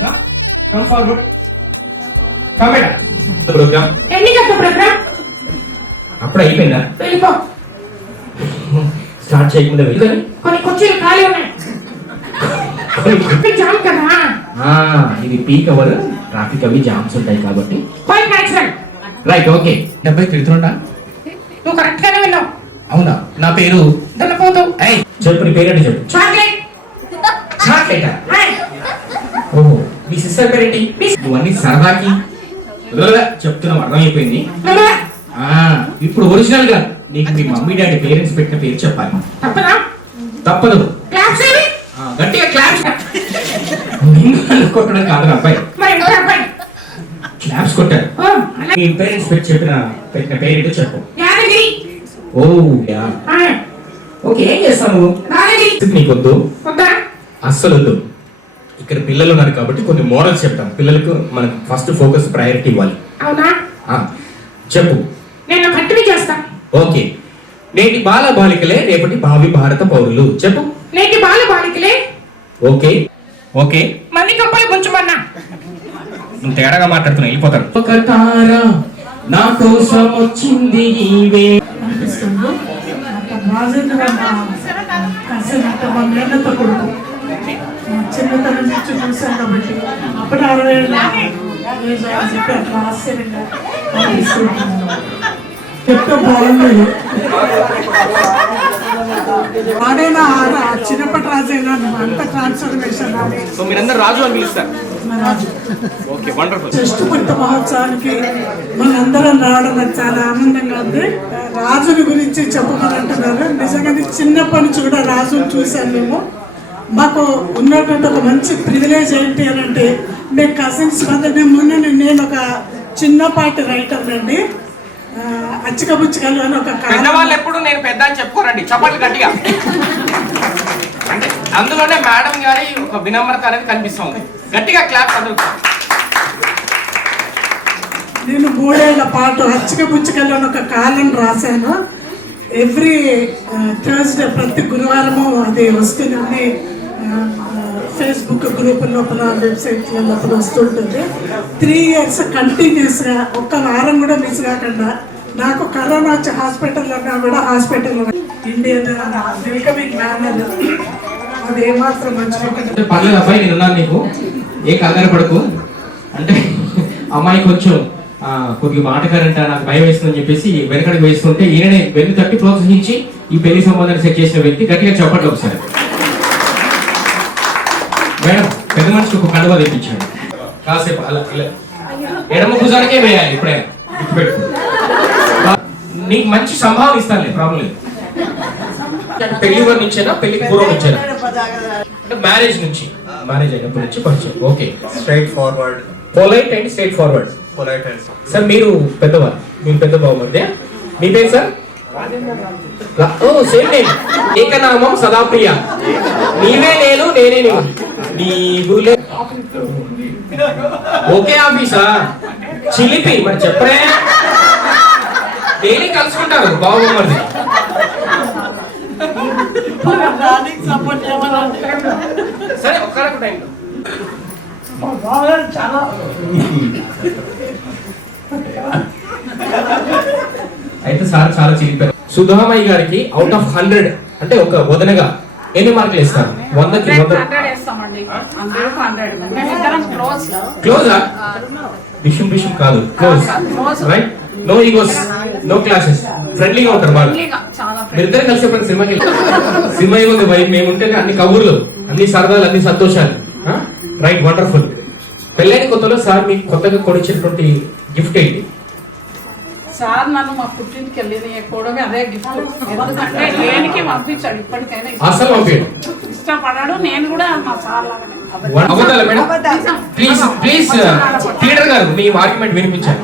Come forward. Come here. Program. ఎన్నికట్టు programme అప్పుడు అయిపోయిందా? వెళ్ళిపో. స్టార్ట్ చేయకుండా వెళ్ళి కొన్ని కుర్చీలు ఖాళీ ఉన్నాయి. జామ్ కదా. ఇది పీక్ అవర్, ట్రాఫిక్ అవి జామ్స్ ఉంటాయి కాబట్టి. Quite natural. Right, okay. డెబ్బై తిడుతుండా? నువ్వు కరెక్ట్ గానే విన్నావు. అవునా? నా పేరు దున్నపోతు. చెప్పు, నీ పేరేంటి చెప్పు. చాక్లెట్. చాక్లెటా? ఓహో, మీ సిస్టర్ పేరేంటి? నువ్వన్నీ సరదాకి చెప్తున్నావు, అర్థమైపోయింది. ఇప్పుడు ఒరిజినల్ గా నీకు మీ మమ్మీ డాడీ పేరెంట్స్ పెట్టిన పేరు చెప్పాలి. తప్పదా? తప్పదు. క్లాప్స్ ఏవి? గట్టిగా క్లాప్స్. కొట్టడం కాదు అబ్బాయి, మరి ఇంకో అబ్బాయి క్లాప్స్ కొట్టారు. మీ పేరెంట్స్ పెట్టిన పేరేంటో చెప్పు. యాదగిరి. ఓ యా, ఓకే. ఏం చేస్తాను యాదగిరి? నీకొద్దు, వద్దా? అస్సలు వద్దు. ఇక్కడ పిల్లలు ఉన్నారు కాబట్టి కొన్ని మోడల్స్ చెప్తాం. పిల్లలకు మనం ఫస్ట్ ఫోకస్, ప్రయారిటీ ఇవ్వాలి. అవునా? చెప్పు. నేను కంటిన్యూ చేస్తా. ఓకే. నేటి బాల బాలికలే రేపటి భావి భారత పౌరులు. చెప్పు. నేటి బాల బాలికలే. Okay okay. మళ్ళీ కప్పలు కొంచెమన్నా. నువ్వు తేడాగా మాట్లాడుతున్నా, వెళ్ళిపోతారు. ఒక తార నా కోసం వచ్చింది ఈవే. చిన్నతనం నుంచి చూసాను కాబట్టి అప్పుడు 60 ఏళ్ళు చెప్పి అట్లా ఆశ్చర్యంగా చెప్తే బాగుంది. వాడైనా చిన్నప్పటి రాజైనా అంత ట్రాన్స్ఫర్మేషన్. సో మీరందరూ రాజు అని పిలుస్తారు. రాజు. Okay, wonderful. శ్రేష్ఠపూరిత మహోత్సవానికి మనందరం రావడం నాకు చాలా ఆనందంగా ఉంది. రాజుని గురించి చెప్పుకోవాలంటున్నారు. నిజంగానే చిన్నప్పటి నుంచి కూడా రాజుని చూశాను మేము. మాకు ఉన్నటువంటి ఒక మంచి ప్రివిలేజ్ ఏంటి అని అంటే, మేము కజిన్స్ మధ్య మొన్న నేను ఒక చిన్నపాటి రైటర్ అండి. అచ్చికబుచ్చికలు అని ఒక పెద్దవాళ్ళు ఎప్పుడు నేను పెద్ద అని చెప్పుకోరండి, చప్పట్లు గట్టిగా. అంటే అందులోనే మేడం గారి ఒక వినమ్రత అనేది కనిపిస్తుంది. గట్టిగా క్లాప్ అందరూ. నేను 3 ఏళ్ల పాటు అచ్చికబుచ్చికలు అని ఒక కాలం రాశాను. ఎవ్రీ థర్స్డే, ప్రతి గురువారము అది వస్తుంది. ఫేస్బుక్ గ్రూప్ లోపల, వెబ్సైట్ల లోపల వస్తుంటుంది. 3 ఇయర్స్ కంటిన్యూస్గా ఒక్క వారం కూడా మిస్ కాకుండా. నాకు కరోనా వచ్చి హాస్పిటల్లో ఉన్నా కూడా హాస్పిటల్లో ఇండియన్ వెల్కమింగ్ మేనర్ అది ఏమాత్రం మంచిగా. పర్లేదు అబ్బాయి, నేనున్నాను నీకు, ఏ కంగారు పడకు. అంటే అమ్మాయి కొంచెం కొద్దిగా మాటగారంట, నాకు భయం వేస్తుందని చెప్పేసి వెనకడికి వేస్తుంటే ఈయననే వెన్ను తట్టి ప్రోత్సహించి ఈ పెళ్లి సంబంధాన్ని సెట్ చేసిన వ్యక్తి. గట్టిగా చెప్పండి ఒకసారి. మేడం, పెద్ద మనిషికి ఒక కండువా తెప్పించాడు. కాసేపు అలా ఇలా ఎడమ భుజానికే వేయాలి. ఇప్పుడే గుర్తుపెట్టు. నీకు మంచి సంభావన ఇస్తానులే, ప్రాబ్లం లేదు. పెళ్లి వారి నుంచేనా, పెళ్లికి పూర్వం నుంచేనా? అంటే మ్యారేజ్ నుంచి, మ్యారేజ్ అయినప్పటి నుంచి పరిచయం. Okay. Straight forward, polite and straight forward. Polite and sir మీరు పెద్దవారు, మీరు పెద్ద బాగుమరిదే. మీ పేరు సార్? ఓ సేమ్ నేమ్, ఏకనామం సదాప్రియ. నీవే నేను, నేనే నీవు. నీవులే. ఓకే ఆఫీసా? చిలిపి మరి చెప్పరే. డైలీ కలుసుకుంటారు బాగుమరిది. సరే ఒక్కరొక టైంలో చాలా అయితే సార్ చాలా చిలిపారు. సుధామయ్య గారికి అవుట్ ఆఫ్ 100 అంటే ఒక వదనగా ఎన్ని మార్కులు ఇస్తారు? 100కి 100. క్లోజా? బిషం కాదు, close. Right, no egos, no classes, ఫ్రెండ్లీగా ఉంటారు బాగా. మీరిద్దరు కలిసి ఎప్పుడు సినిమాకి సినిమా ఏముంది భయ, మేముంటే అన్ని కబుర్లు, అన్ని సరదాలు, అన్ని సంతోషాలు. Right, wonderful. పెళ్ళైన కొత్తలో సార్ మీకు కొత్తగా కొనిచ్చినటువంటి గిఫ్ట్ ఏంటి? సార్ నన్ను మా పుట్టింటికి వెళ్ళిపోవడమే అదే గిఫ్ట్. ఎందుకంటే దేనికి పంపించాడు ఇప్పటికైనా. అసలు పంపించాడు, ఇష్టపడాడు. నేను కూడా మా సార్ లాగానే. అబద్ధాలు మేడం, ప్లీజ్ ప్లీజ్ లీడర్ గారు మీ ఆర్గ్యుమెంట్ వినిపించాలి.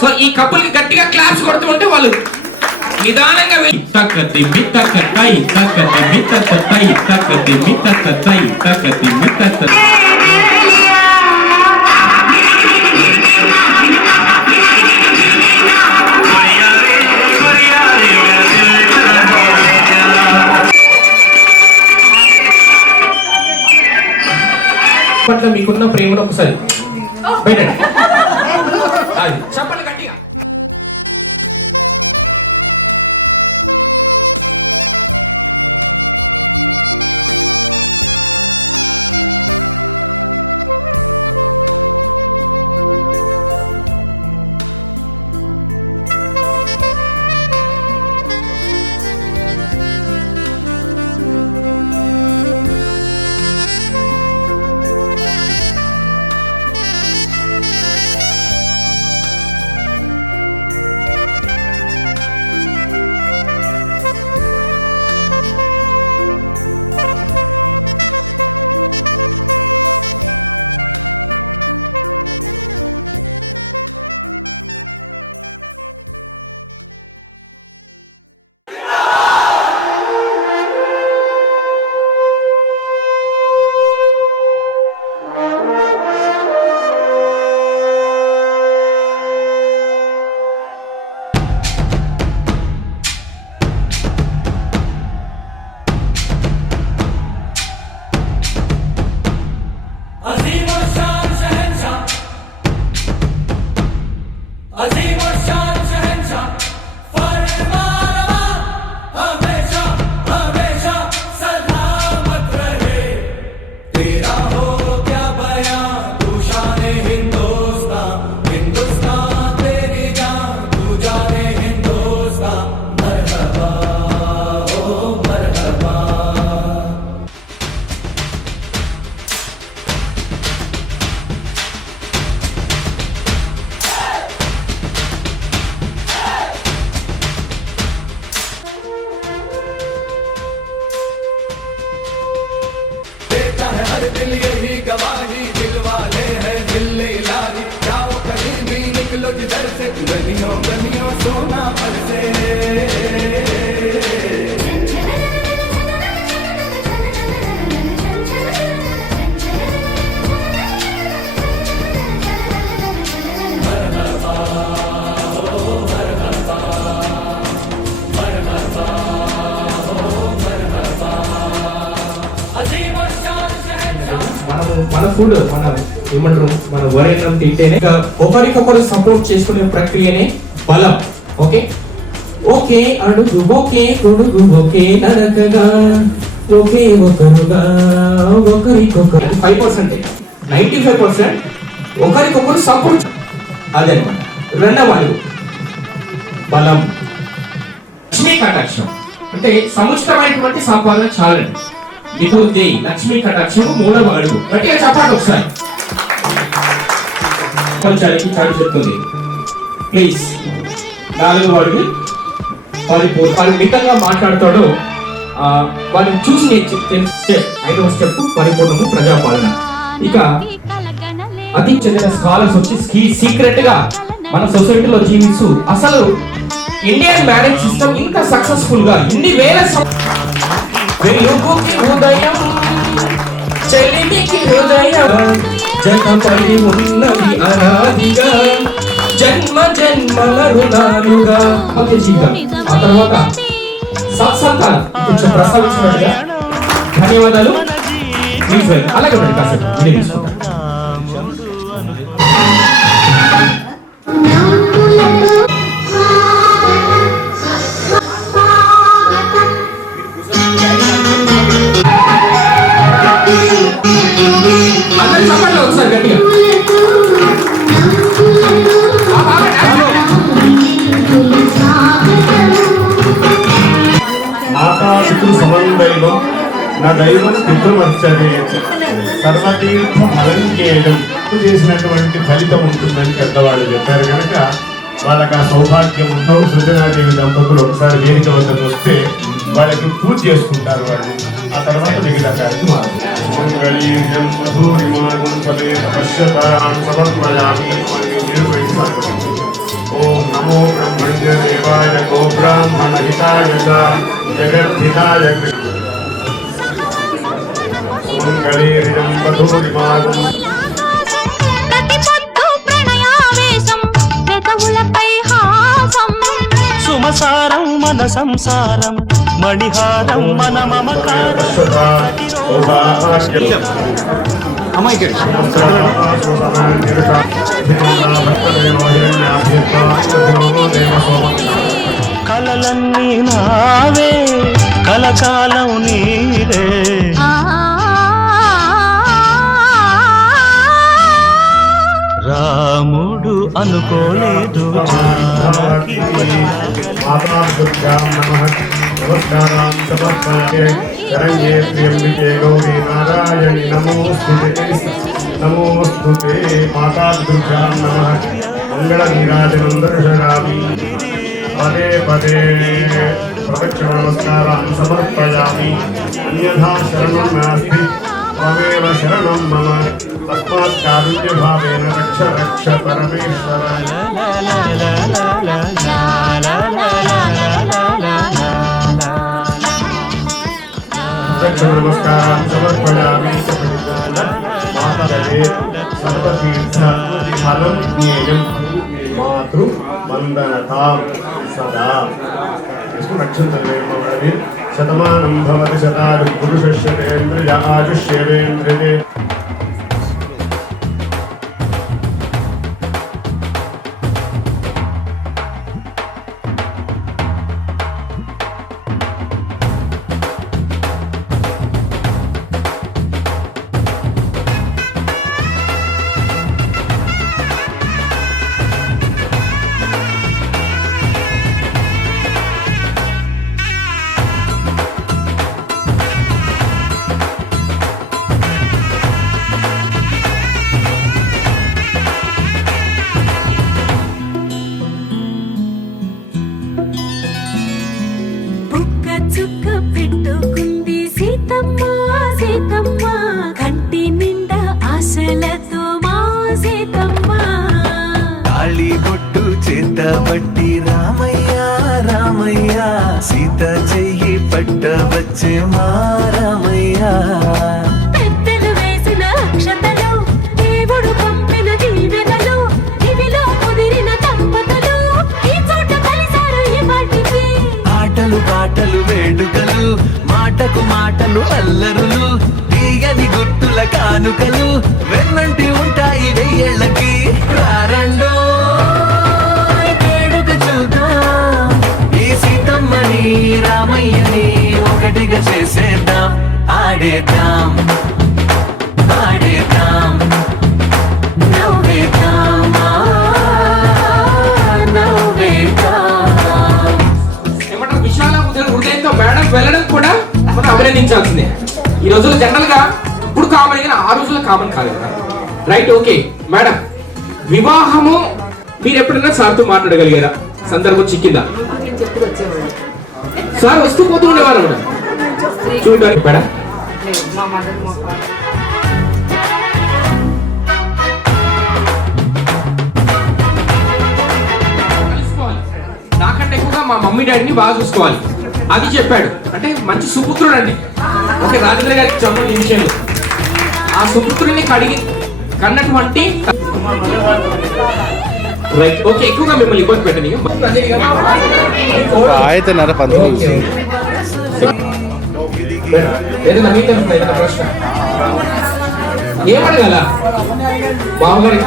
సో ఈ కపుల్ కి గట్టిగా క్లాప్స్ కొడుతూ ఉంటే వాళ్ళు నిదానంగా వెళ్ళి తక్క దిమ్మి తక్క తై తక్క దిమ్మి తక్క తై తక్క దిమ్మి తక్క తై తక్క దిమ్మి తక్క. పట్ల మీకున్న ప్రేమను ఒకసారి పెట్టండి. అది చెప్పండి గట్టిగా. మన ఫుడ్ మన ఏమంటారు మన వరైనం తింటేనే ఒకరికొకరు సపోర్ట్ చేసుకునే ప్రక్రియనే బలం. ఓకే ఓకే అడుగు ఓకే కొడుగు ఓకే నరకగా ఓకే ఒకరుగా ఒకరికొకరు 5%, 95% ఒకరికొకరు సపోర్ట్. అదే అనమాట. రెండవ అడుగు బలం. లక్ష్మీ కటాక్షం అంటే సముచితమైనటువంటి సంపాదన చాలండి. విభూతి లక్ష్మీ కటాక్షం మూడవ అడుగు. గట్టిగా చెప్పండి ఒకసారి. కొంచెం చాలు చెప్తుంది ప్లీజ్. నాలుగవ అడుగు వాడు మితంగా మాట్లాడతాడో వాడిని చూసి స్టెప్. ఐదవ స్టెప్ పరిపూర్ణము ప్రజాపాలన. ఇక అతి చెందిన స్కాలర్స్ వచ్చి సీక్రెట్ గా మన సొసైటీలో జీవిస్తూ అసలు ఇండియన్ మ్యారేజ్ సిస్టమ్ ఇంత సక్సెస్ఫుల్ గా ఇన్ని వేల వెలుగుకి ఉదయం చెలిమికి హృదయం జతపై ఉన్నది అనాదిగా జన్మ జన్మల రుణాలుగా. ఆ తర్వాత సత్సంతానం కొంచెం ప్రస్తావించినట్టుగా ధన్యవాదాలు. అలాగే కాసేపు తీసుకుంటాను. ఒకసారి గట్టిగా మాతాపితృ సమన్వయం నా దైవం పితృమర్చనే సర్వతీర్థం అలంకేయం చేసినటువంటి ఫలితం ఉంటుందని పెద్దవాళ్ళు చెప్పారు కనుక వాళ్ళకి ఆ సౌభాగ్యం ఉంటూ సృజనాదేవి దంపతులు ఒకసారి వేదిక వద్దకు వస్తే వాళ్ళకి పూజ చేసుకుంటారు వాళ్ళు. ఆ తర్వాత మిగతా కార్యక్రమాలు ఓం నమో బ్రహ్మణ్య దేవాయ గో బ్రాహ్మణ హితాయ జగద్ధితాయ సుమసారం మన సంసారం మణిహారం మన మమకారం. అమ్మాయికి కలలన్నీ నావే కలకాలం నీవే రాముడు అనుకోలేదు జానకి శరణ్యే త్ర్యంబికే గౌరీ నారాయణి నమోస్తుతే నమోస్తుతే మాతా దుర్గాం నమః మంగళనీరాజనం దర్శయామి పదే పదే ప్రదక్షిణ నమస్కారాన్ సమర్పయామి అన్యథా శరణం నాస్తి త్వమేవ శరణం మమ తస్మాత్ కారుణ్యభావేన రక్ష రక్ష పరమేశ్వర నమస్కారం సమర్పయామి మాతరే సర్వతీర్థ ఫలం జ్ఞేయం మాతృ వందనతాం సదా నక్షత్రమవళి శతమానం భవతి శతాయు పురుషస్యేంద్రియ ఆయుష్యేంద్రియే చుక్క పెట్టుకుంది సీతమ్మ సీతమ్మ కంటి నిండా ఆశలతో మా సీతమ్మ తాళి బొట్టు చేత పట్టి రామయ్య రామయ్య సీత చెయ్యి పట్ట వచ్చే మా రామయ్య పెద్దలు వేసిన అక్షతలు దేవుడు పంపిన దీవెనలు ఇవిలో కుదిరిన దంపతులు ఈ చోట కలిసారు ఈ వాటికి ఆటలు పాటలు వేడుకలు మాటకు మాటలు అల్లరులు తీయని గుర్తుల కానుకలు వెన్నంటి ఉంటాయి వెయ్యేళ్ళకి రారండో వేడుక చూద్దాం ఈ సీతమ్మని రామయ్యని ఒకటిగా చేసేద్దాం ఆడేద్దాం ఆడేద్దాం నవ్వేద్దాం నవ్వేద్దాం ఏమంటారు విశాల హృదయంతో మేడం వెళ్ళడం కూడా మనం అభినందించాల్సిందే. ఈ రోజుల్లో జనరల్ గా ఇప్పుడు కామన్ కానీ ఆ రోజుల్లో కామన్ కాదు కదా. రైట్, ఓకే మేడం, వివాహము మీరు ఎప్పుడైనా సార్తో మాట్లాడగలిగారా? సందర్భం చిక్కిందా? సార్ వస్తూ పోతూ ఉండేవారు మేడం చూడడానికి మేడం. నాకంటే ఎక్కువగా మా మమ్మీ డాడీని బాగా చూసుకోవాలి అది చెప్పాడు. అంటే మంచి సుపుత్రుడు అండి. ఓకే, రాజేంద్ర గారికి చెప్పండి ఈ విషయంలో ఆ సుపుత్రుడిని కన్నటువంటి రైట్. ఓకే, ఎక్కువగా మిమ్మల్ని ఇబ్బంది పెట్టని ఏదైనా మీ తరఫున ఏదైనా ప్రశ్న ఏమడగల బావగారి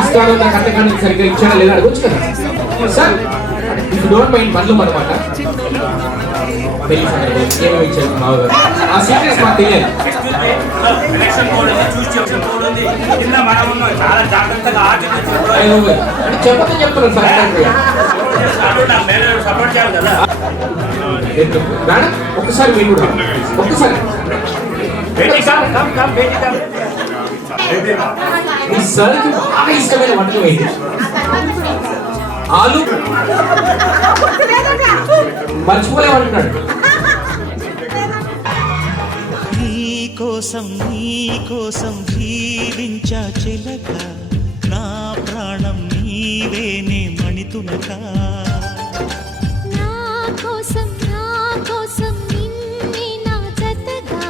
ఇస్తాను నాకు అంతకాలం సరిగ్గా ఇచ్చాడా లేదా అడగొచ్చు కదా సార్. ఇఫ్ డోంట్ మైండ్ మళ్ళీ అనమాట పెళ్లి సందర్భంలో ఏమేమి ఇచ్చారు బావగారు ఆ సీక్రెట్స్ మాకు తెలియదు. అంటే చెప్పదని చెప్తున్నాను సార్. మేడం ఒక్కసారి మీరు కూడా ఒక్కసారి మీ సార్కి బాగా ఇష్టమైన వంటకం ఏంటి? ఆలు మర్చిపోలేమంటున్నాడు. నీకోసం జీవించా చిలక నా ప్రాణం నీవేనే మణితునక నా కోసం నిన్నే నా జతగా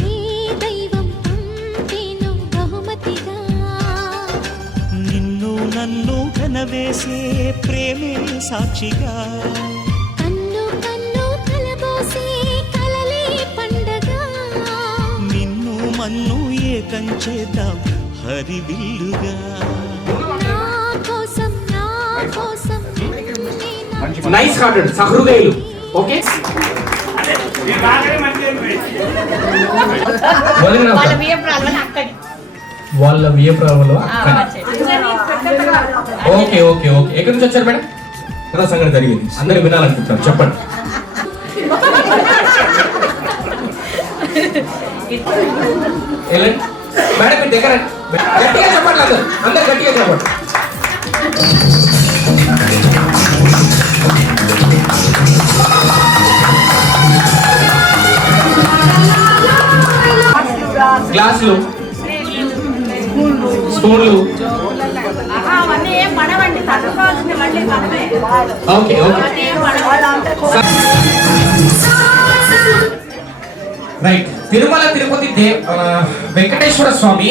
నీ దైవం పంపిను బహుమతిగా నిన్ను నన్ను కనవేసే ప్రేమే సాక్షిగా కన్ను కన్ను కలబోసే కలలే పండగ నిన్ను మన్ను ఏకం చేద్దాం హరివిల్లుగా. నా కోసం నైస్ హార్టెడ్ సహృదయులు. ఓకే వాళ్ళ వియప్రావంలో ఓకే ఓకే ఓకే ఎక్కడి నుంచి వచ్చారు మేడం? కదా సంగతి జరిగింది, అందరూ వినాలనుకుంటున్నారు, చెప్పండి. మేడం మీ దగ్గర గట్టిగా చెప్పండి, అందరు గట్టిగా చెప్పండి. గ్లాసులు, స్పూన్లు. Okay okay right. Tirumala Tirupati Venkateswara Swami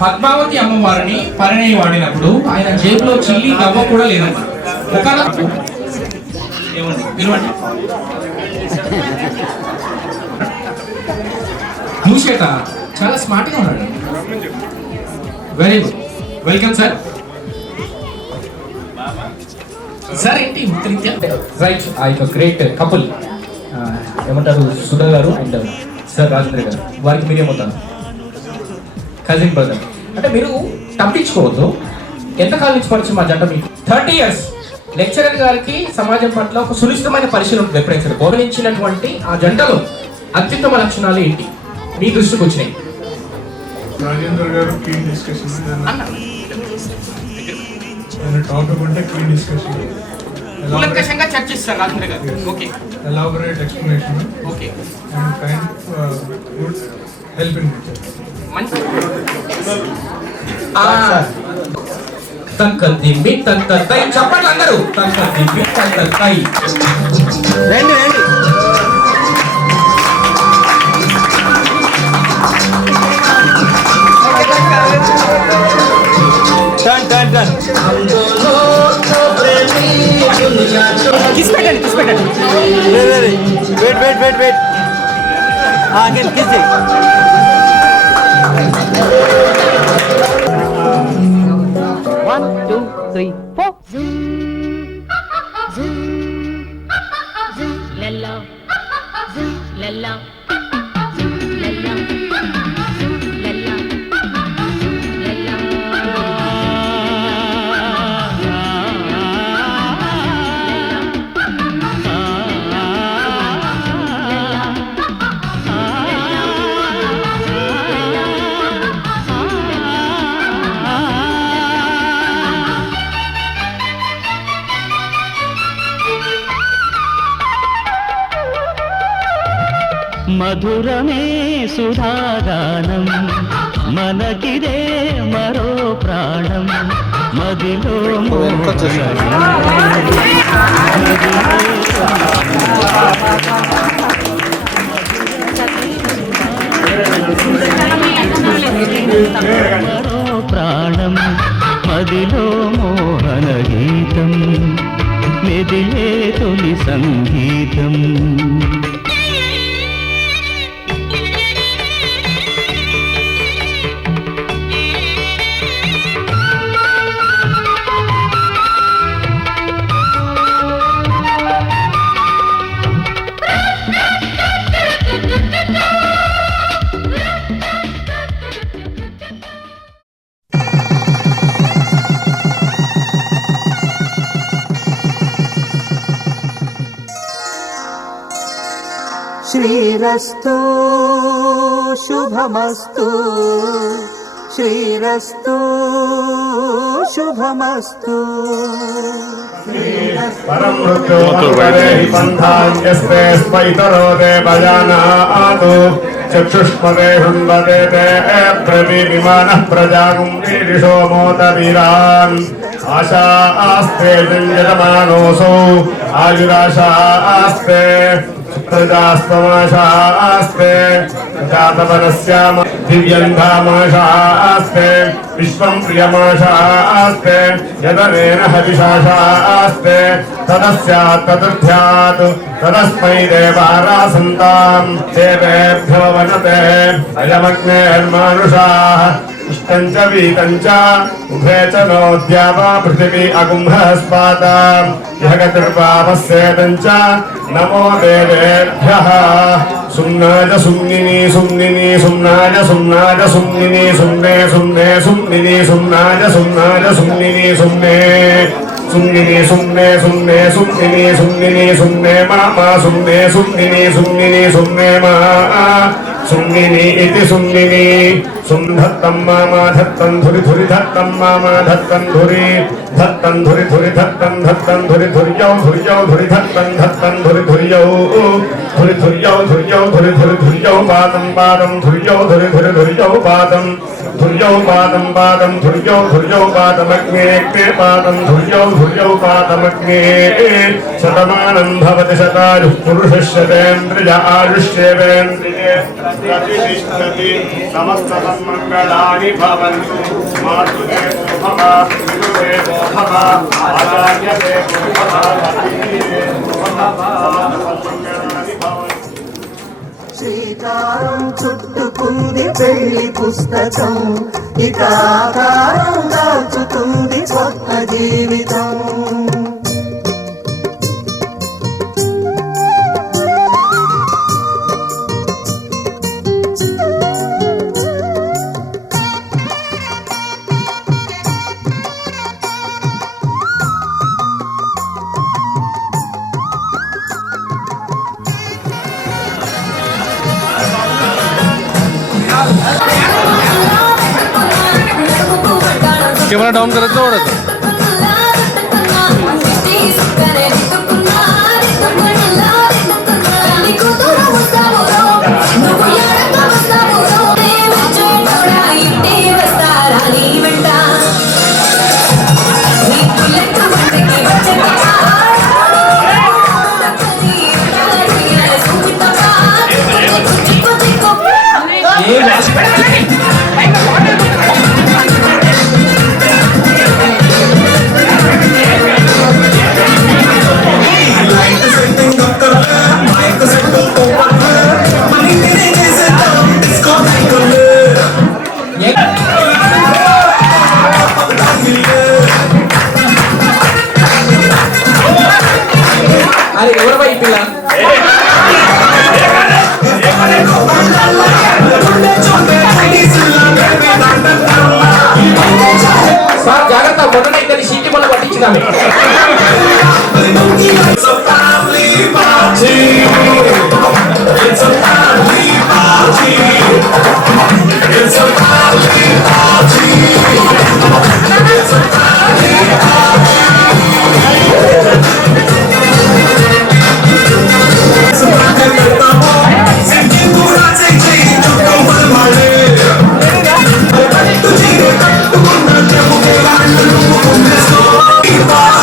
Padmavati అమ్మవారిని పరిణయం వాడినప్పుడు ఆయన జేబులో చిల్లి గవ్వ కూడా లేదంట. ఒక ఏమండి పిలవండి. మూషేట చాలా స్మార్ట్ గా ఉన్నాడు. Very good, welcome sir. Sir ఏంటి రైట్. ఆ యొక్క గ్రేట్ కపుల్ ఏమంటారు, సుధా గారు అండ్ సార్ రాజేంద్ర గారు, వారికి మీరేమవుతారు? Cousin brother. అంటే మీరు తప్పించుకోవద్దు. ఎంతకాలం నుంచి పరిచయం మా జంట? మీకు 30 years. లెక్చరర్ గారికి సమాజం పట్ల ఒక సునిశ్చితమైన పరిశీలన ఉంటుంది. ఎప్పుడైనా గౌరవించినటువంటి ఆ జంటలో అత్యుత్తమ లక్షణాలు ఏంటి మీ దృష్టికి వచ్చినాయి? రాజేంద్ర గారు క్లీన్ డిస్కషన్, టాపిక్ అంటే క్లీన్ డిస్కషన్, కూలంకషంగా చర్చిస్తారు రాజేంద్ర గారు. Okay, elaborate explanation, okay, and kind good help in nature. మంచి తంకదిమ్మి తంతై చెప్పండి అందరూ. తంకదిమ్మి తంతై. రండి రండి. కిస్ పెట్టండి, కిస్ పెట్టండి. Wait wait wait wait. Again kiss. 1 2 3 4. లల్లా లల్లా మధురమే సుధాగానం మనకిదే మరో ప్రాణం మదిలో మరో ప్రాణం మదిలో మోహన గీతం మెదిలే తొలి సంగీతం. శ్రీరస్తు శుభమస్తు శ్రీరస్తు శుభమస్తు. పరం మృత్యోపరే పంథాన్యస్తే స్వైతరో దేవయానాతు చక్షుష్మదే హృన్వదేతే ప్రవిమానః ప్రజాగుం వీరిషో మోదవీరాన్. ఆశా ఆస్తే జంజమానోసౌ ఆయురాశా ఆస్తే प्रजास्तमाशास्ते जातवनस्याम दिव्यन्धामाशास्ते विश्वं प्रियमाशास्ते यदनेन हविषाशास्ते तदस्यात् तदर्थ्यात् तदस्मै देवारासन्तां देवेभ्यो वनते अयमग्नेर्मानुषाः इष्टं च वीतं च उभे च नोद्यावा पृथिवी अगुम्भस्पातां यः गतिर्वापस्येतं च नमो देवेभ्यः सुम्नाय सुम्निनी सुम्निनी सुम्नाय सुम्नाय सुम्निनी सुम्ने सुम्ने सुम्निनी सुम्नाय सुम्नाय सुम्निनी सुम्ने सुम्निनी सुम्ने सुम्ने सुम्निनी सुम्निनी सुम्ने मा सुम्ने सुम्निनी सुम्निनी सुम्ने मा सुम्निनी इति सुम्निनी सुम्धत्तं मामा धत्तं धुरि धुरि धत्तं मामा धत्तं धुरि धत्तं धुरि धुरि धत्तं धत्तं धुरि धुर्यौ धुर्यौ धुरि धत्तं धत्तं धुरि धुर्यौ धुरि धुर्यौ धुर्यौ धुरि धुरि धुर्यौ पादं पादं धुर्यौ धुरि धुरि धुर्यौ पादं धुर्यौ पादं पादं धुर्यौ धुर्यौ पादमग्ने ते पादं धुर्यौ धुर्यौ पादमग्ने शतमानं भवति शतायुः पुरुषस्यतेन्द्रिय आयुष्येवेन्द्रिये प्रतिष्ठति समस्तसन्मङ्गलानि भवन्तु मातृदेवो भव पितृदेवो भव आचार्यदेवो भव अतिथिदेवो भव समस्तसन्मङ्गलानि भवन्तु శ్రీకారం చుట్టుకుంది పెళ్లి పుస్తకం ఇక ఆకారం దాచుతుంది కొత్త జీవితం कैमरा डाउन करत ना वरच अरे ఎవరు బై పిల్ల సార్ జాగ్రత్త మొదట ఇద్దరి సీటి వల్ల పట్టించినామే Bye.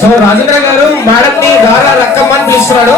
సో రాజేంద్ర గారు మేడం ని దారా లక్కమ్మ అని పిలుస్తున్నాడు.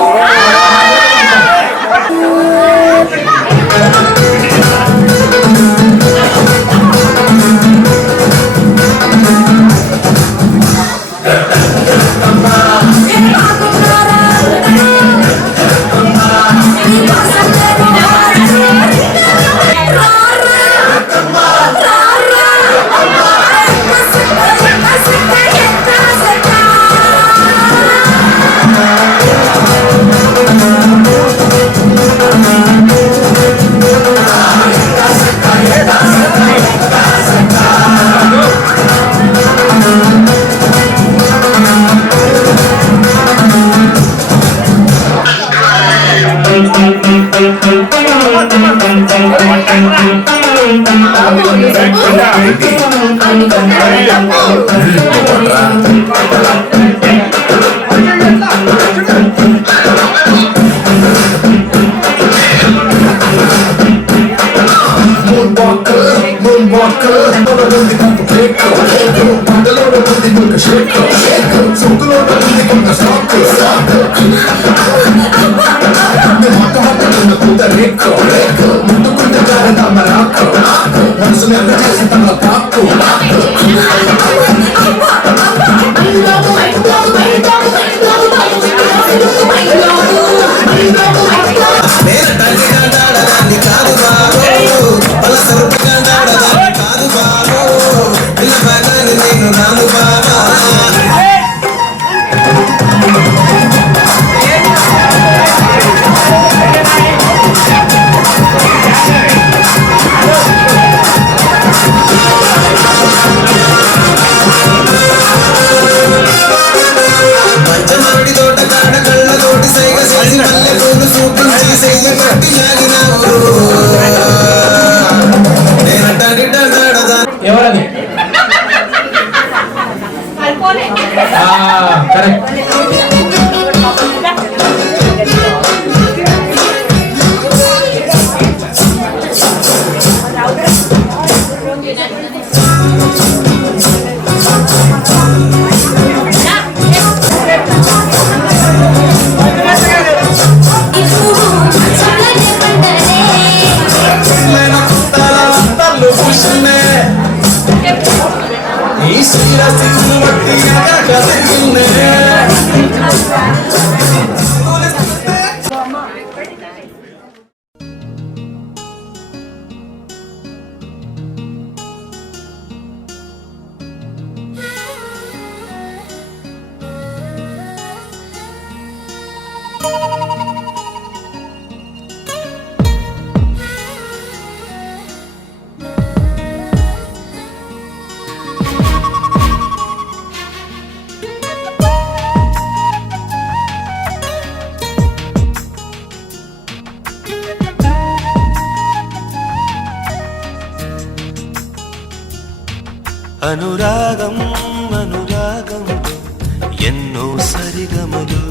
ఎవరది? కరెక్ట్. అనురాగం అనురాగంలో ఎన్నో సరిగమలు,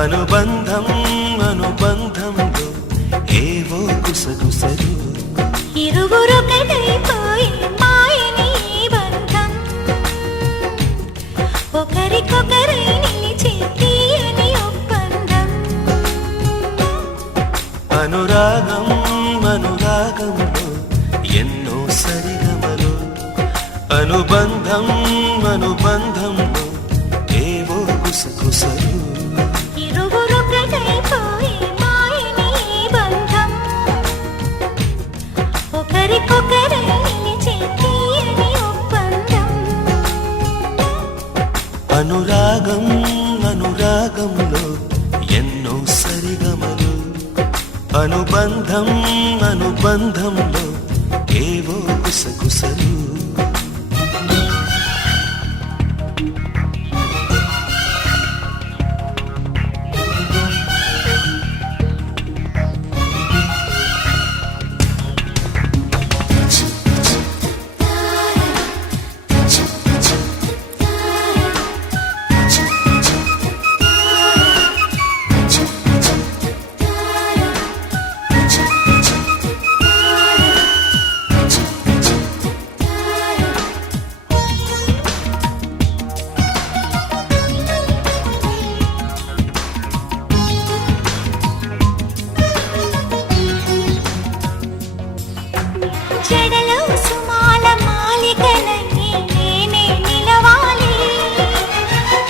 అనుబంధం అనుబంధంలో ఏవో గుసగుసలు, ఇరువురొకటైపోయి మాయని బంధం, ఒకరికొకరై నిలిచే తీయని ఒప్పందం. అనురాగం అనుబంధం అనుబంధంలో ఏవో గుసగుసలు ఇరువురొకటైపోయి మాయని ఈ బంధం ఒకరికొకరై నిలిచే తీయని ఒప్పందం అనురాగం అనురాగంలో ఎన్నో సరిగమలు అనుబంధం అనుబంధంలో ఏవో గుసగుసలు చెడలో సుమాల మాలికనై నేనే నిలవాలి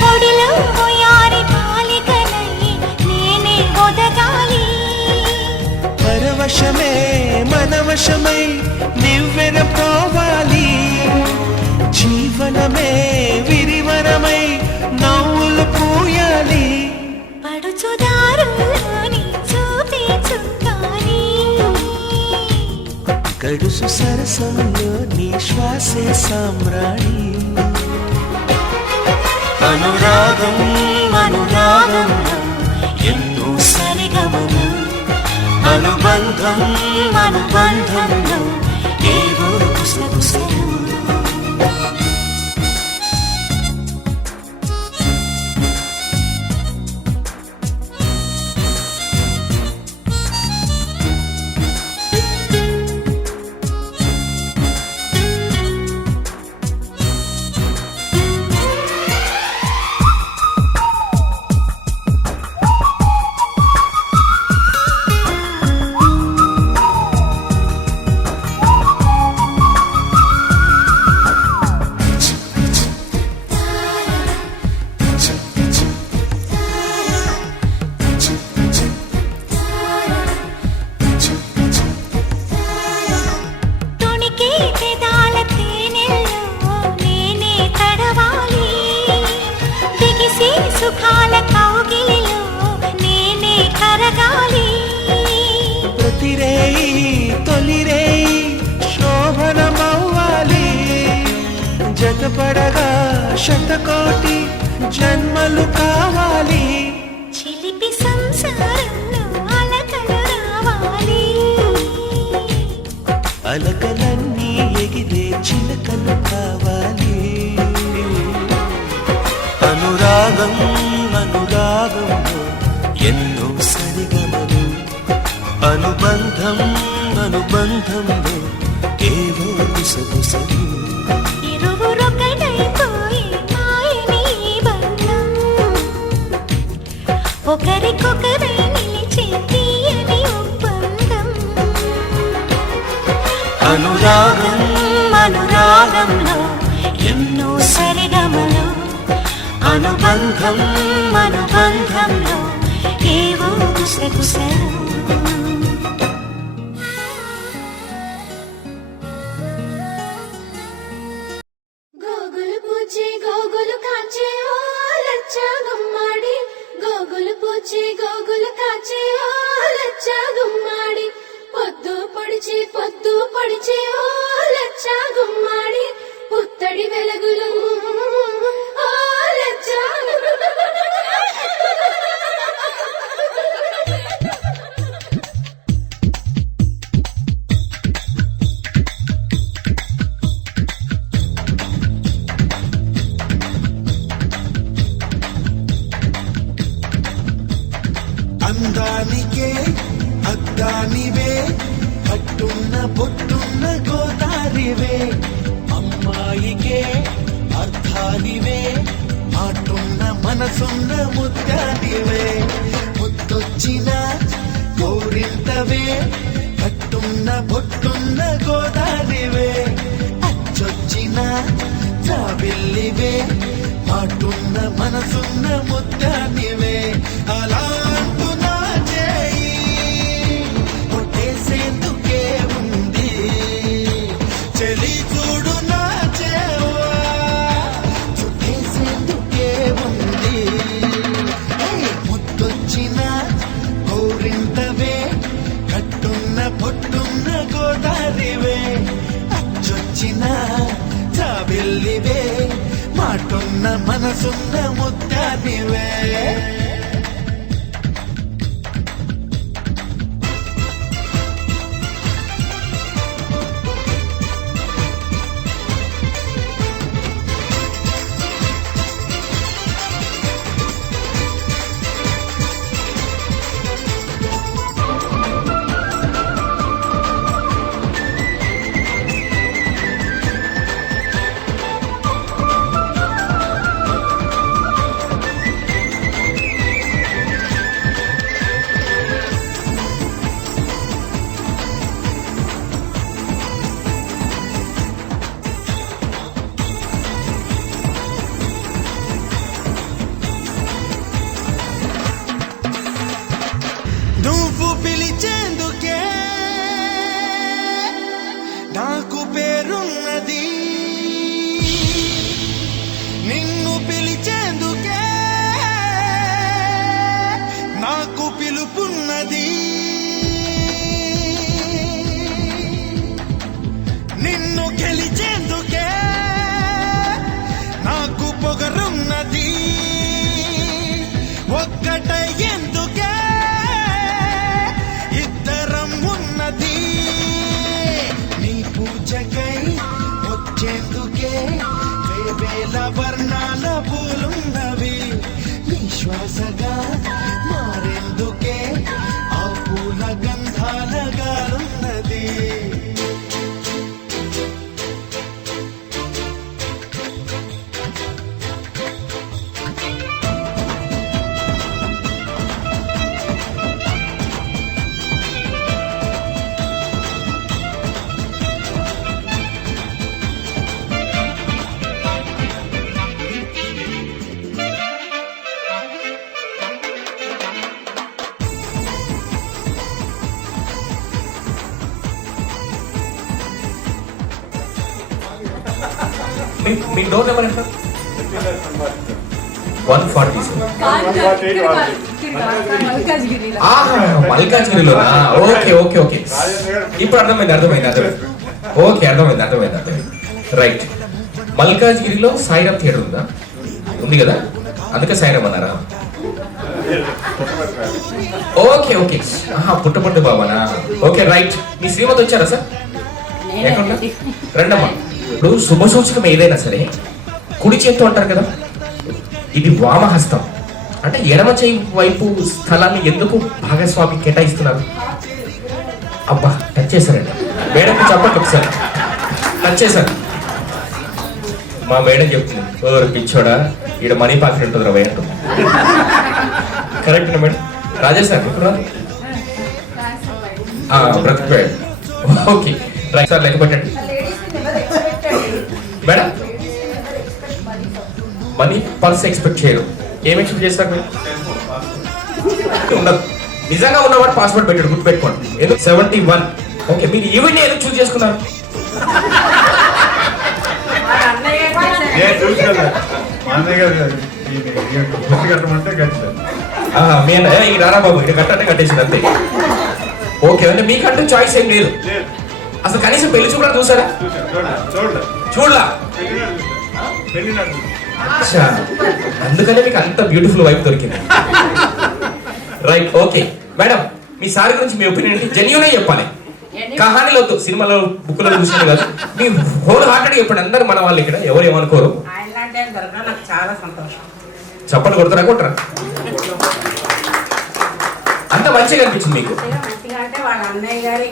పొడిలో హొయారి మాలికనై నేనే ఒదగాలి పరవశమే మనవశమై నివ్వెన పోవాలి జీవనమే విరివనమై నవ్వులు పూయాలి పడుచుదారుల్లోని చూపే చుక్కాని గడుసు సరసంలో నీ శ్వాసే సామ్రాణి అనురాగం అనురాగంలో ఎన్నో సరిగమలు అనుబంధం అనుబంధంలో ఏవో గుసగుసలు తొణికే పెదాల తేనెల్లో నేనే తడవాలి బిగిసి సుఖాల కౌగిలిలో నేనే కరగాలి ప్రతిరేయి తొలిరేయి శోభనమవ్వాలి జతపడగా శతకోటి జన్మలు కావాలి చిలిపి సంసారంలో అలకలు రావాలి అలకలన్నీ ఎగిరే చిలకలు కావాలి అనురాగం అనురాగంలో ఎన్నో సరిగమలు అనుబంధం అనుబంధంలో ఏవో గుసగుసలు ఇరువురొకటైపోయి మాయని ఈ బంధం ఒకరికొకరై నిలిచే తీయని ఒప్పందం అనురాగం అనురాగంలో ఎన్నో సరిగమలు అనుబంధం అనుబంధంలో ఏవో గుసగుసలు గోగులు పూచి గోగులు కాచే ఓ లచ్చ గుమ్మాడి గోగులు పూచి గోగులు కాచే ఓ లచ్చ గుమ్మాడి పొద్దు పొడిచి ఓ లచ్చ గుమ్మాడి పుత్తడి వెలుగులు ఓ లచ్చ అందానికే అద్దానివే పట్టున్న పొట్టున్న గోదారివే అమ్మాయికే అర్థానివే మాటున్న మనసున్న ముద్దానివే ముద్దొచ్చిన గోరింతవే పట్టున్న పొట్టున్న గోదారివే అచ్చొచ్చిన జాబిల్లివే మాటున్న మనసున్న ముద్దానివే అలా అంటూ నా చేయి కొట్టేసేందుకే ఉంది చెలి చూడు నా చేవా చుట్టేసేందుకే ఉంది ముద్దొచ్చిన గౌరింతవే కట్టున్న పొట్టున్న గోదారివే అచ్చొచ్చిన జాబిల్లివే మాటున్న మనసున్న ముద్దానివే నువ్వు పిలిచేందుకే నాకు పేరున్నది నిన్ను పిలిచేందుకే నాకు పిలుపున్నది నిన్ను గెలిచేందుకే నాకు పొగరున్నది ఒక్కటయ్యేందుకే ఇద్దరం ఉన్నది నీ పూజకై వచ్చేందుకే వేవేల వర్ణాల పూలున్నవి నీ శ్వాసగా మారేందుకే ఆ పూల గంధాల గాలున్నది మీ డోర్ నెంబర్ ఎంత? 147. మల్కాజ్గిరిలో ఓకే ఓకే ఓకే ఇప్పుడు అర్థమైంది ఓకే అర్థమైంది రైట్. మల్కాజ్గిరిలో సాయిరామ్ థియేటర్ ఉందా? ఉంది కదా, అందుకే సాయిరామ్ అన్నారా? ఓకే ఓకే పుట్టపట్టు బాబానా? Okay right. మీ శ్రీమతి వచ్చారా సార్? ఎక్కడ రండమ్మా. ఇప్పుడు శుభ సూచకం ఏదైనా సరే కుడి చేత్తో అంటారు కదా, ఇది వామహస్తం అంటే ఎడమ చేయి వైపు స్థలాన్ని ఎందుకు భాగస్వామి కేటాయిస్తున్నారు? అబ్బా టచ్ చేశారండి మేడంకి, చెప్పండి ఒకసారి. టచ్ చేశారు. మా మేడం చెప్తుంది, ఓరు పిచ్చోడా ఈడ మనీ పాకెట్ ఉంటుంది రా అంటుంది. Correct madam? రాజేష్ సార్ ఇప్పుడు బ్రతికిపోయాడు. ఓకే రైట్ సార్, లెక్క పెట్టండి మేడం. మనీ పర్స్ ఎక్స్పెక్ట్ చేయరు. ఏం ఎక్స్పెక్ట్ చేస్తారు మీరు? ఉండదు. నిజంగా ఉన్నవాడు పాస్వర్డ్ పెట్టాడు, గుర్తు పెట్టుకోండి. ఎందుకు 71? ఓకే, మీరు ఈవెంట్ ఎందుకు చూస్ చేసుకున్నారు? మీ అన్న ఈ రారా బాబు ఇక్కడ కట్టంటే కట్టేసింది అంతే. ఓకే అంటే మీకంటూ చాయిస్ ఏం లేదు అసలు. కనీసం పెళ్లి చూపులా చూసారా? చూడలా. అందుకనే మీకు అంత బ్యూటిఫుల్ వైఫ్ దొరికింది. రైట్ ఓకే మేడం, మీ సార్ గురించి మీ ఒపీనియన్ ఏంటి? జెన్యూన్ చెప్పాలి, కహానీలు వద్దు, సినిమాలో బుక్లో చూసిన కాదు. మీ హోల్ హార్టెడ్ చెప్పండి. అందరు మన వాళ్ళు ఇక్కడ ఎవరు ఏమనుకోరు. చాలా సంతోషం. చప్పట్లు కొడతారా కొట్టరా? అంత మంచిగా అనిపించింది మీకు? అంటే వాళ్ళ అన్నయ్య గారి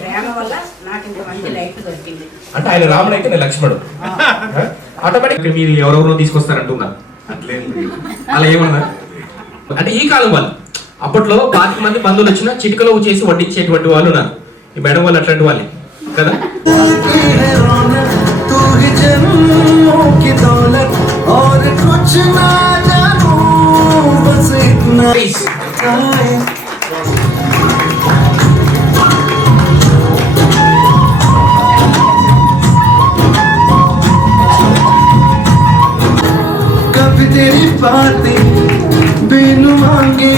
ప్రేమ వల్ల నాకు ఇంత మంచి లైఫ్ దొరికింది. అంటే ఆయన రాముడు అయితే నేను లక్ష్మణుడు. ఆటోమేటిక్ మీరు ఎవరెవరో తీసుకొస్తారంటున్నా, అలా ఏమన్నా? అంటే ఈ కాలం వాళ్ళు అప్పట్లో 5 మంది బంధువులు వచ్చినా చిటికలో చేసి వడ్డించేటువంటి వాళ్ళు ఉన్నారు. ఈ మేడం వాళ్ళు అట్లాంటి వాళ్ళే కదా. पूरी जन्मों की दौलत और कुछ ना जानू बस इतना कभी तेरी बातें बिन मांगे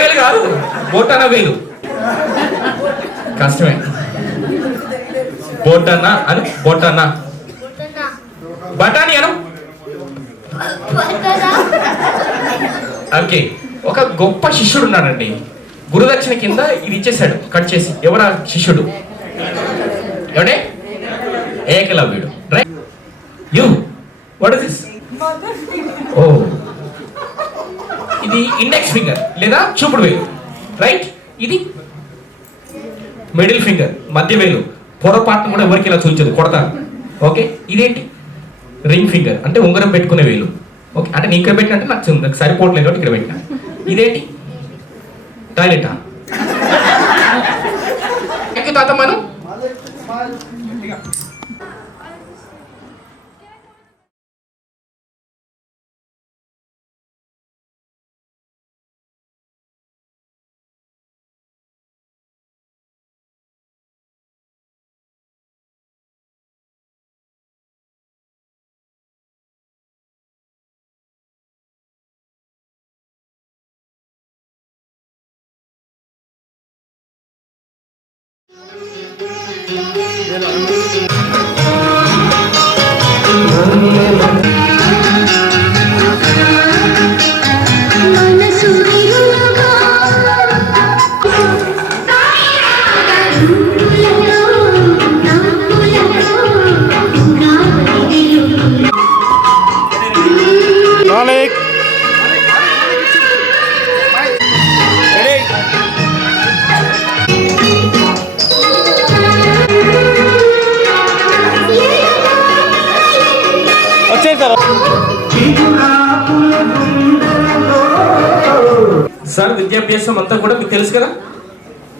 వేలు కాదు, బోటన వేలు కష్టమే. బోటన అని బోటన, బటాని అను. ఓకే, ఒక గొప్ప శిష్యుడు ఉన్నాడండి. గురుదక్షిణ కింద ఇది ఇచ్చేసాడు కట్ చేసి. ఎవరా శిష్యుడు? ఎవడే? ఏకలవ్యుడు. Right. You what is this? ఓ, ఇది ఇండెక్స్ ఫింగర్ లేదా చూపుడు వేలు. రైట్. ఇది మిడిల్ ఫింగర్, మధ్య వేలు. పొరపాటును కూడా ఎవరికి ఇలా చూపించదు, కొడతారు. ఓకే. ఇదేంటి? రింగ్ ఫింగర్ అంటే ఉంగరం పెట్టుకునే వేలు. ఓకే, అంటే నేను ఇక్కడ పెట్టినంటే నాకు సరిపోవట్లేదు కాబట్టి ఇక్కడ పెట్టినా. ఇదేంటి? టాయిలెటా? తాత మనం సార్ విద్యాభ్యాసం అంతా కూడా మీకు తెలుసు కదా.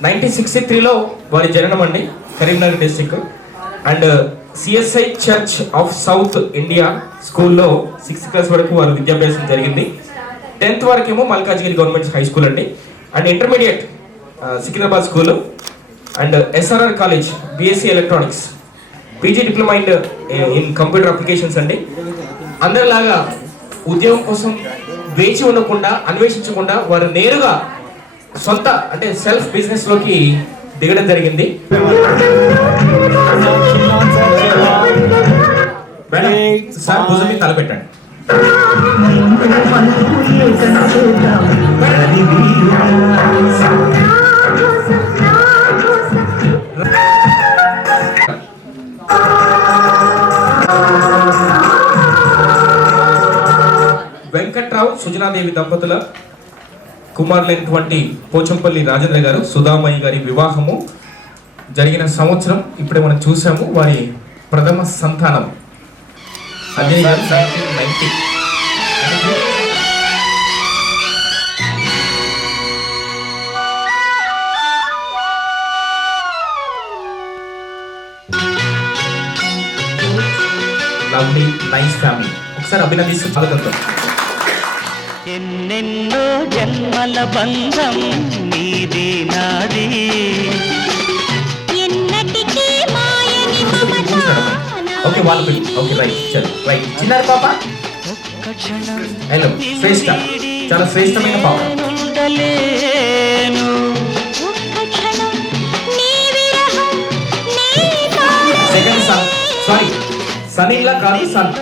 1963లో వారి జననం అండి, Karimnagar district. And CSI church of South India స్కూల్లో 6th క్లాస్ వరకు వారి విద్యాభ్యాసం జరిగింది. 10th వరకేమో మల్కాజ్గిరి గవర్నమెంట్ హై స్కూల్ అండి. And intermediate Secunderabad school. And SRR college BSc electronics, PG diploma in computer applications అండి. అందరిలాగా ఉద్యోగం కోసం వేచి ఉండకుండా, అన్వేషించకుండా వారు నేరుగా సొంత అంటే సెల్ఫ్ బిజినెస్ లోకి దిగడం జరిగింది. సార్ భుజం మీద తలపెట్టండి. వెంకట్రావు సుజనాదేవి దంపతుల కుమారులైనటువంటి పోచంపల్లి రాజేంద్ర గారు, సుధామయ్య గారి వివాహము జరిగిన సంవత్సరం ఇప్పుడే మనం చూసాము. వారి ప్రథమ సంతానం అజయ్ గారు 1990. Lovely nice family. ఒకసారి అభినందిస్తూ స్వాగతం. ఎన్నెన్నో జన్మల బంధం నీది నాది, ఎన్నటికీ మాయని మమత. ఓకే, వాళ్ళు పెట్టి. Okay, right. చలో, రైట్. చిన్నారు పాప. హలో, శ్రేష్ఠ, చాలా శ్రేష్టమైన పాప. సెకండ్ సన్, సారీ సనీలా కాదు, సన్.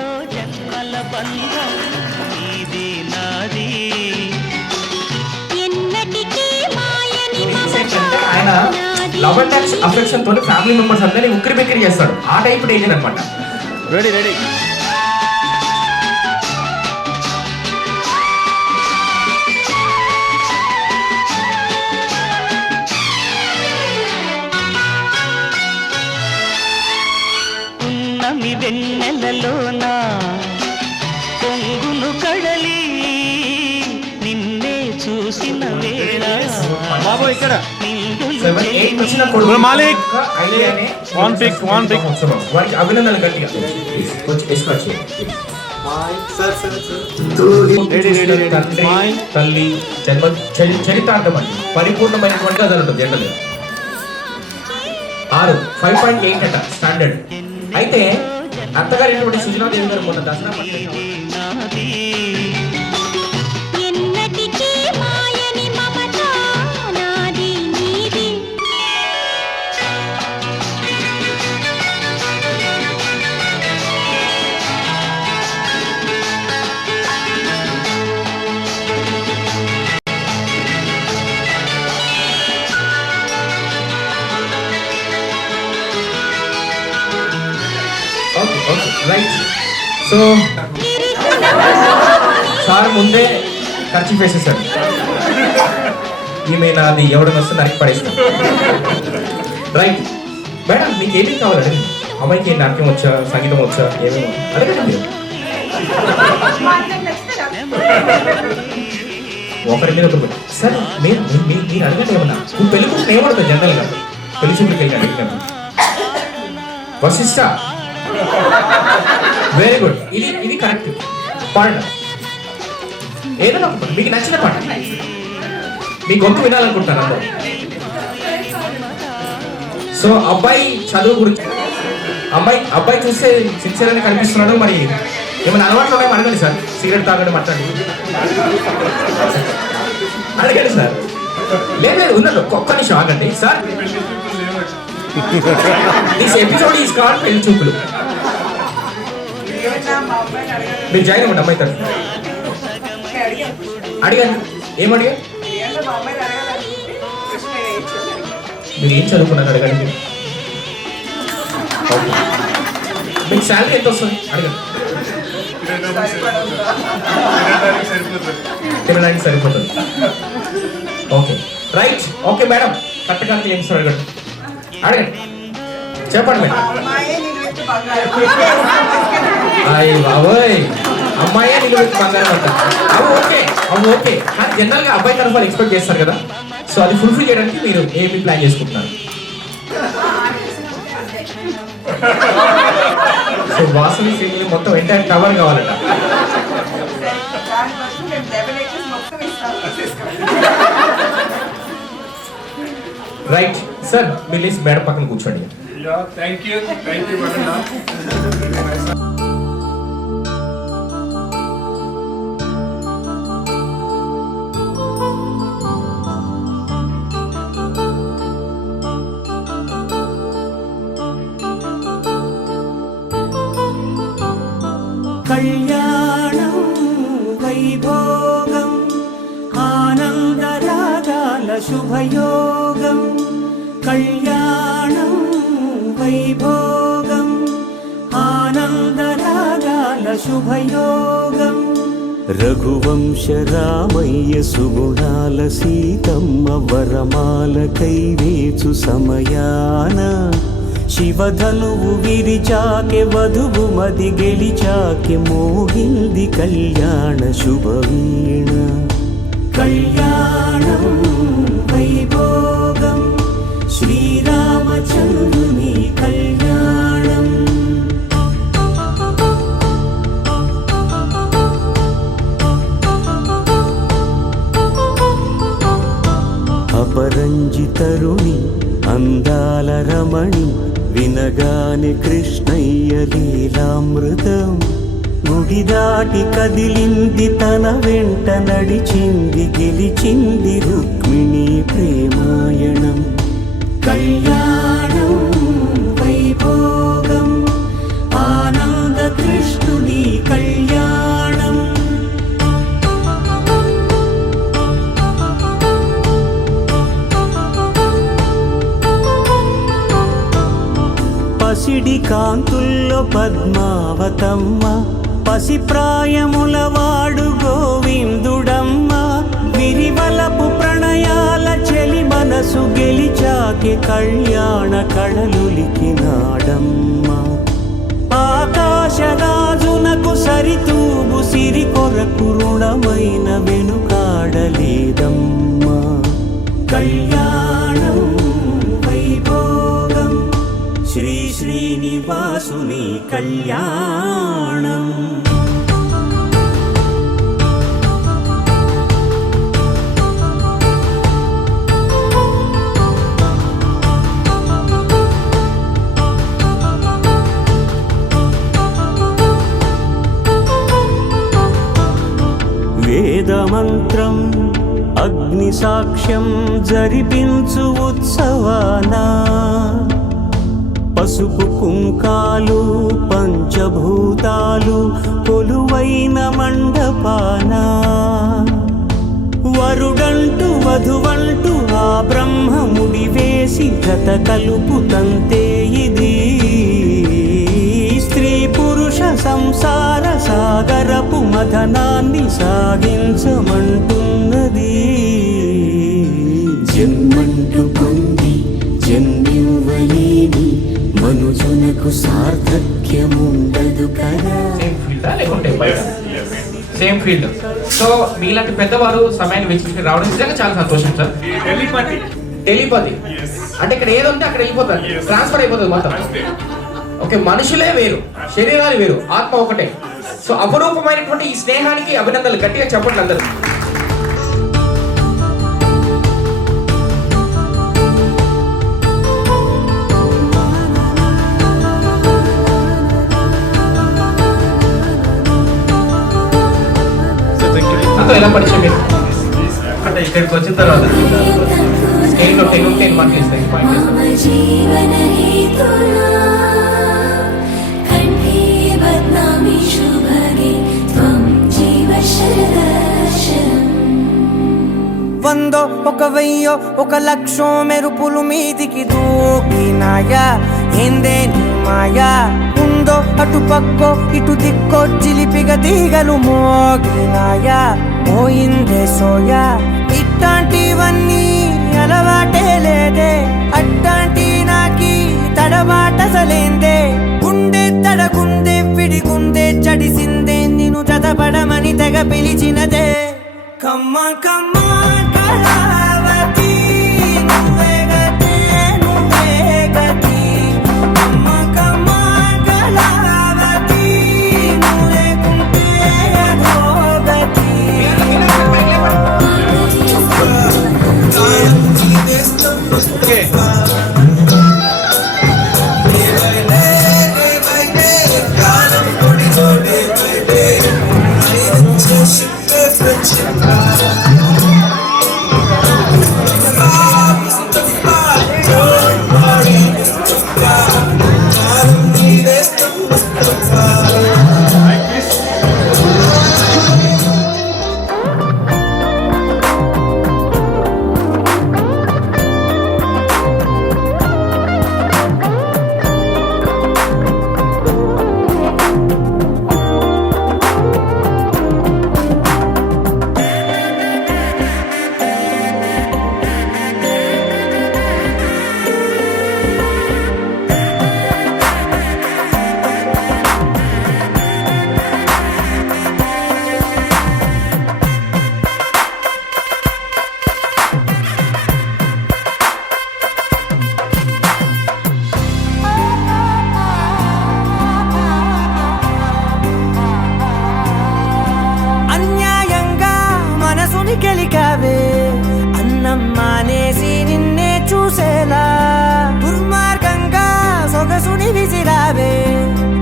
లవ్ అండ్ అఫెక్షన్ తో ఫ్యామిలీ మెంబర్స్ అందరినీ ఉక్కిరి బిక్కిరి చేస్తాడు. ఆ టైప్ డేంజర్ అనమాట. రెడీ రెడీ ఉన్నమి వెన్నెలలోన పొంగును కడలి నిన్నే చూసిన వేళ బాబు ఇక్కడ 7, 8 వచ్చిన కొడుకు మాలిక్ ఐడియానే వన్ పిక్ వారికి అభినందనలు గట్టిగా కొంచెం ఎస్కాట్ చేయండి. తండ్రి తల్లి జన్మ చరితార్థం అండి పరిపూర్ణమైనటువంటి కథలు ఉంటుంది జనరల్గా. 5.8 అట స్టాండర్డ్. అయితే అత్తగారైనటువంటి సుజనాదేవి గారు మొన్న దసరా ఎన్నటికీ మాయని మమత నాది నీది రైట్. సో సార్ ముందే ఖర్చు వేసేసాడు. ఈమె నాది ఎవడని వస్తే నరికి పడేస్తాను. రైట్ మేడం, మీకు ఏమేమి కావాలండి? అమ్మాయికి నాట్యం వచ్చా, సంగీతం వచ్చా, ఏమేమో అడగండి మీరు. ఒకరి మీద ఒకరు సరే మీరు అడగండి ఏమన్నా. నువ్వు పెళ్లి కూర్చొని ఏమడుతుంది జనరల్గా పెళ్లి చూపులకి వెళ్ళి అడిగినాను. Vasishta very good. ఇది కరెక్ట్. పాడండి ఏదైనా ఒక పాట మీకు నచ్చిన పాట. మీ గొంతు వినాలనుకుంటాను అందరూ. సో అబ్బాయి చదువు గురించి అబ్బాయి చూస్తే సిన్సియర్ అని కనిపిస్తున్నాడు. మరి ఏమైనా అలవాట్లు ఉన్నాయో అడగండి సార్. సిగరెట్ తాగండి, మాట్లాడండి, అడగండి సార్. లేదు ఉన్నట్టు ఒక్క నిమిషం ఆగండి sir. This episode is called పెళ్లి చూపులు. మీరు జాయిన్ అవ్వండి అమ్మాయి తరఫు. అడిగాను ఏమడిగా? మీరు ఏం చదువుకున్నారు అడగండి. మీకు శాలరీ ఎంత వస్తుంది అడగండి. తినడానికి సరిపోతుంది. Okay right. ఓకే మేడం, కట్టడానికి ఏం సార్ అడగండి. అడగండి చెప్పండి మేడం. అయ్యి బాబోయ్, అమ్మాయే నిలబెట్టి బంగారం అంట. అవి ఓకే కానీ జనరల్గా అబ్బాయి తరఫు ఎక్స్పెక్ట్ చేస్తారు కదా. సో అది ఫుల్ఫిల్ చేయడానికి మీరు ఏమి ప్లాన్ చేసుకుంటున్నారు? సో వాసవి శ్రీని మొత్తం ఎంటైర్ కవర్ కావాలట. రైట్ సార్, మీరు లేసి మేడం పక్కన కూర్చోండి. థ్యాంక్ యూ కళ్యాణం వైభోగం ఆనందరాగాల శుభయోగం. కళ్యాణం వైభోగం ఆనందరాగాల శుభయోగం. రఘువంశ రామయ్య సుగుణాల సీతమ్మ వరమాల కైవేచు సమయాన శివధనువు విరిచాకె వధువు మది గెలిచాకె మోగింది కళ్యాణ శుభవీణ. కళ్యాణం వైభోగం శ్రీరామచంద్రుని కళ్యాణం. అపరంజి తరుణి అందాల రమణి వినగాని కృష్ణయ్య లీలామృతం. గుడి దాటి కదిలింది తన వెంట నడిచింది గెలిచింది రుక్మిణి ప్రేమాయణం. కళ్యాణం వైభోగం ఆనంద కృష్ణుని కళ్యాణం. పసిడి కాంతుల్లో పద్మావతమ్మ, పసిప్రాయముల వాడు గోవిందుడమ్మ, విరివలపు ప్రణయాల చెలి మనసు గెలిచాకే కళ్యాణ కళలులికినాడమ్మ. ఆకాశరాజునకు సరితూగు సిరి కొరకు రుణమైన వెనుకాడలేదమ్మా. కళ్యాణం వైభోగం శ్రీ శ్రీనివాసుని కళ్యాణం. వేదమంత్రం అగ్ని సాక్ష్యం జరిపించు ఉత్సవానా, పసుపు కుంకాలు పంచభూతాలు కొలువైన మండపానా, వరుడంటూ వధువంటూ ఆ బ్రహ్మముడి వేసి జత కలుపుతంతే ఇది. స్త్రీ పురుష సంసార సాగరపు మథనాన్ని సాగించమంటున్నది. జన్మంటూ పొంది జన్మివ్వలేని మనుజునకు సార్థక్యముండదు కదా. సేమ్ ఫీల్డా లేకుంటే బయట? Same field. సో మీలాంటి పెద్దవారు సమయాన్ని వెచ్చించి రావడం నిజంగా చాలా సంతోషం సార్. టెలిపతి అంటే ఇక్కడ ఏదో ఉంటే అక్కడ వెళ్ళిపోతారు, ట్రాన్స్ఫర్ అయిపోతుంది మొత్తం. ఓకే, మనుషులే వేరు, శరీరాలు వేరు, ఆత్మ ఒకటే. సో అపరూపమైనటువంటి ఈ స్నేహానికి అభినందనలు. గట్టిగా చెప్పండి అందరూ. ఎలా పరిచయం మీరు? అంటే ఇక్కడికి వచ్చిన తర్వాత స్కేల్లో 10 మార్కులు ఇస్తాయి. వందో ఒక వెయ్యో ఒక లక్షో మెరుపులు మీదికి దూకినాయా, ఏందే నీ మాయా. ఉందో అటు పక్కో ఇటు దిక్కో చిలిపిగ తీగలు మోగినాయా, పోయిందే సోయా. ఇట్లాంటివన్నీ అలవాటే లేదే, అట్లాంటి నాకి తడబాటసలేందే. గుండె తడగుందే విడిగుందే చడిసిందే, నిన్ను చదపడమని తెగ పిలిచినదే. కమ్మ కమ్మ కళావతి నువ్వే గతే నువ్వే గతి. కమ్మ కమ్మ కళావతి నువ్వు లేకుంటే అధోగతి. గెలికావే అన్నం మానేసి నిన్నే చూసేలా, దుర్మార్గంగా సొగసుని విసిరావే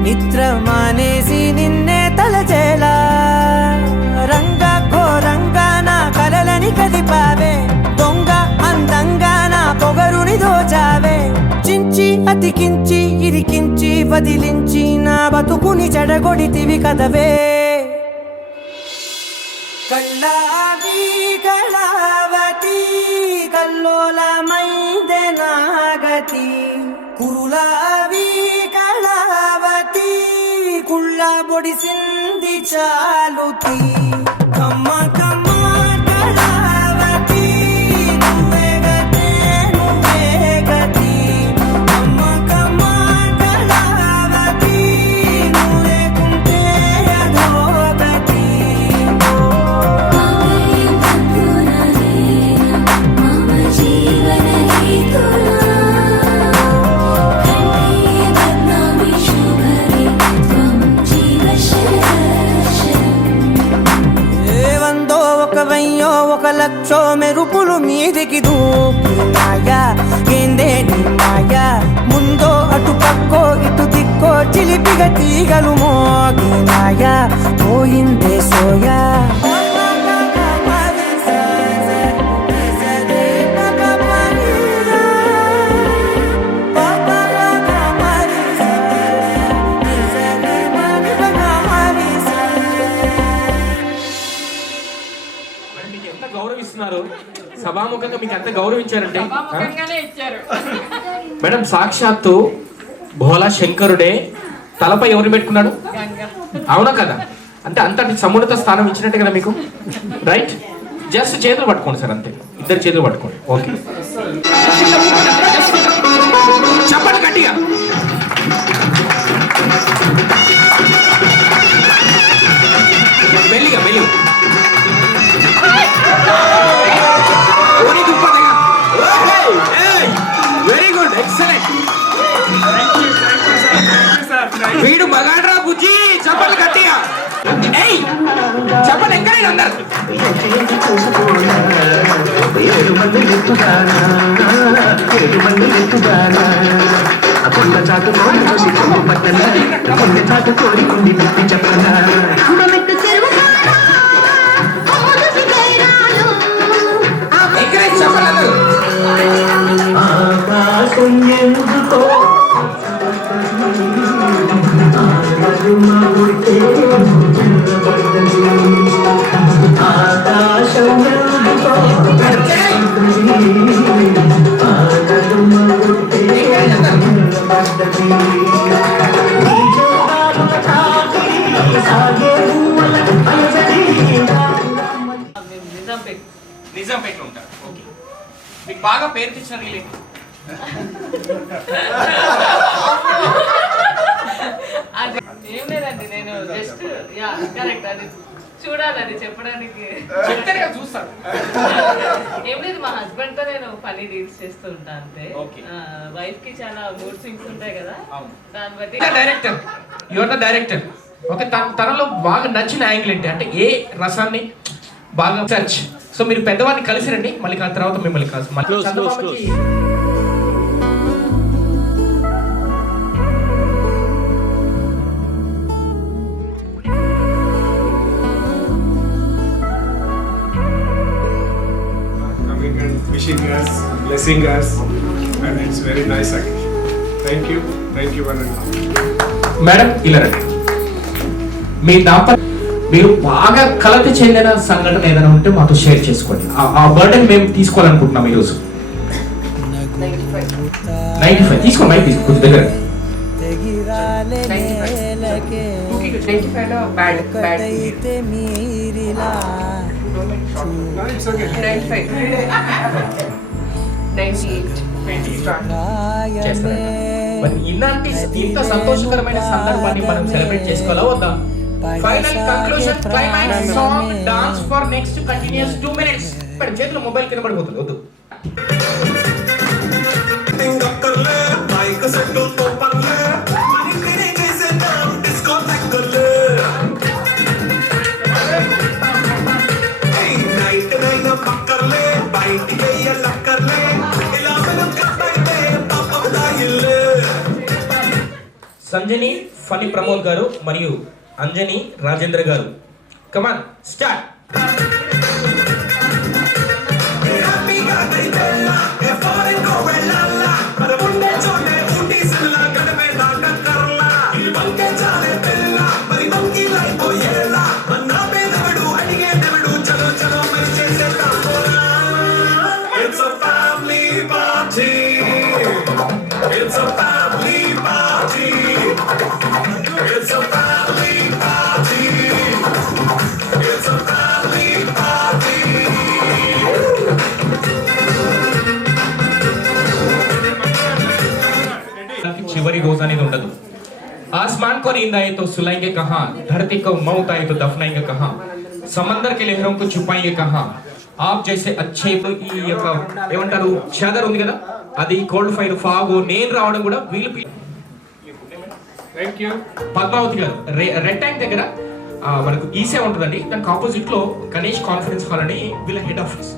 నిద్ర మానేసి నిన్నే తలచేలా. రంగా ఘోరంగా నా కలలని కదిపావే, దొంగ అందంగా నా పొగరుని దోచావే. చించి అతికించి ఇరికించి వదిలించి నా బతుకుని చెడగొడితివి కదవే. కళ్ళావి కళావతి కల్లోలమైందే నాగతి, కురులావి బొడిసింది చాలుతి కమ్మ కమ్మ కళావతి నువ్వే గతే నువ్వే గతి కమ్మ కమ్మ కళావతి నువ్వే కుంటే అధోగతి ఏవందో ఒక వెయ్యో ఒక లక్షో మెరుపులు మీదికి దూకినాయా ఏందే నీ మాయా ముందో అటు పక్కో ఇటు దిక్కో చిలిపిగా తీగలు మోగినాయా పోయిందే సోయా మరి మీకు ఎంత గౌరవిస్తున్నారు, సభాముఖంగా మీకు ఎంత గౌరవించారంటే సభాముఖంగానే ఇచ్చారు. మేడం సాక్షాత్తు భోలా శంకరుడే తలపై ఎవరు పెట్టుకున్నాడు? అవునా కదా? అంటే అంతటి సమున్నత స్థానం ఇచ్చినట్టే కదా మీకు, రైట్? జస్ట్ చేతులు పట్టుకోండి సార్, అంతే, ఇద్దరు చేతులు పట్టుకోండి. ఓకే, చెప్పండి గట్టిగా. మెల్లిగా మెల్లిగా వెరీ గుడ్, ఎక్సలెంట్. వీడు మగాడ్రా బుజ్జి, చెప్పండి గట్టిగా. ఏయ్ చెప్పండి, ఎక్కడైనా అందరు ఎంకరేజ్ చెప్పండి అందరూ. ఆకాశం ఎందుకో ఆకాశం నిజాంపేటలో ఉంటారు. ఓకే, మీకు బాగా పేరు తెచ్చిన రీలేంటి? ఏం లేదండి, నేను జస్ట్ కరెక్ట్ అది చూడాలని చెప్పడానికి చెప్తారు కదా, చూస్తారు. ఏం లేదు, మా హస్బెండ్ తో నేను ఫనీ రీల్స్ చేస్తూ ఉంటా అంతే. Okay. వైఫ్ కి చాలా మూడ్ స్వింగ్స్ ఉంటాయి కదా, దాన్ని బట్టి director, your the director. Okay, తనలో బాగా నచ్చిన యాంగిల్ ఏంటి అంటే ఏ రసాన్ని బాగా సర్చ్. సో మీరు పెద్దవాడిని కలిసి రండి, మళ్ళీ ఆ తర్వాత మిమ్మల్ని కలిసి coming and wishing us, blessing us, and it's very nice actually. Thank you one and all. Madam ఇలా రండి. మీ దాంపత్యం మీరు బాగా కలత చెందిన సంఘటన ఏదైనా ఉంటే మాతో షేర్ చేసుకోండి. ఆ బర్డెన్ మేము తీసుకోవాలనుకుంటున్నాం ఈరోజు. 95 తీసుకోండి, మైక్ తీసుకో కొంచెం దగ్గర. 95 లో బ్యాడ్ No, it's okay. 98 చేస్తారండి. మరి ఇలాంటి ఇంత సంతోషకరమైన సందర్భాన్ని మనం సెలబ్రేట్ చేసుకోవాలా వద్దా? Final conclusion, climax, song, dance for next continuous 2 minutes. చేతిలో మొబైల్ కింద పడిపోతుంది, వద్దు. సంజని ఫనీ ప్రమోద్ గారు మరియు అంజని రాజేంద్ర గారు, come on start. It's a family party. It's a family party. It's a family రోజు అనేది ఉండదు. आसमान को नींद आए तो सुलाएंगे कहाँ, धरती को मौत आए तो दफनाएंगे कहाँ, समंदर के लहरों को छुपाएंगे कहाँ, आप जैसे अच्छे ఈ యొక్క ఏమంటారు షాదర్ ఉంది కదా, అది కోల్డ్ ఫైర్ ఫాగ్ నేను రావడం కూడా వీళ్ళు. Thank you. పద్మావతి గారు రెడ్ ట్యాంక్ దగ్గర మనకు ఈసే ఉంటుందండి, దానికి ఆపోజిట్ లో గణేష్ కాన్ఫరెన్స్ హాల్ అని వీళ్ళ హెడ్ ఆఫీస్.